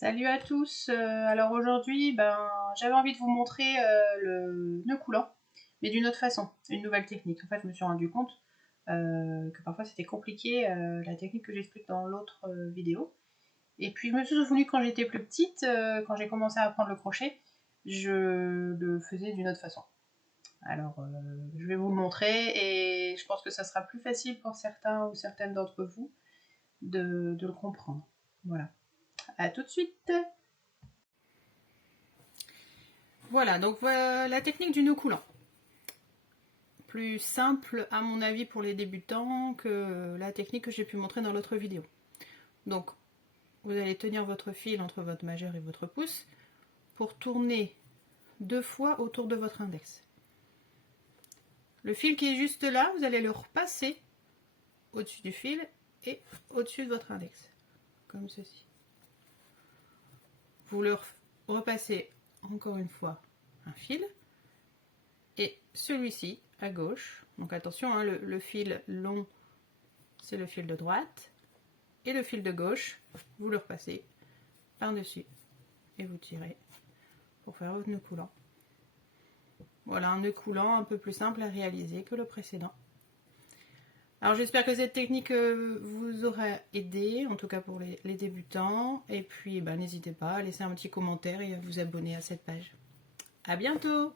Salut à tous. Alors aujourd'hui, j'avais envie de vous montrer le nœud coulant, mais d'une autre façon, une nouvelle technique. En fait, je me suis rendu compte que parfois c'était compliqué, la technique que j'explique dans l'autre vidéo. Et puis je me suis souvenu quand j'étais plus petite, quand j'ai commencé à apprendre le crochet, je le faisais d'une autre façon. Alors je vais vous le montrer et je pense que ça sera plus facile pour certains ou certaines d'entre vous de le comprendre. Voilà. À tout de suite. Voilà, donc voilà la technique du nœud coulant. Plus simple à mon avis pour les débutants que la technique que j'ai pu montrer dans l'autre vidéo. Donc vous allez tenir votre fil entre votre majeur et votre pouce pour tourner 2 fois autour de votre index. Le fil qui est juste là, vous allez le repasser au-dessus du fil et au-dessus de votre index, comme ceci. Vous le repassez encore une fois un fil et celui-ci à gauche. Donc attention, hein, le fil long, c'est le fil de droite. Et le fil de gauche, vous le repassez par-dessus. Et vous tirez pour faire votre nœud coulant. Voilà, un nœud coulant un peu plus simple à réaliser que le précédent. Alors j'espère que cette technique vous aura aidé, en tout cas pour les débutants. Et puis n'hésitez pas à laisser un petit commentaire et à vous abonner à cette page. À bientôt!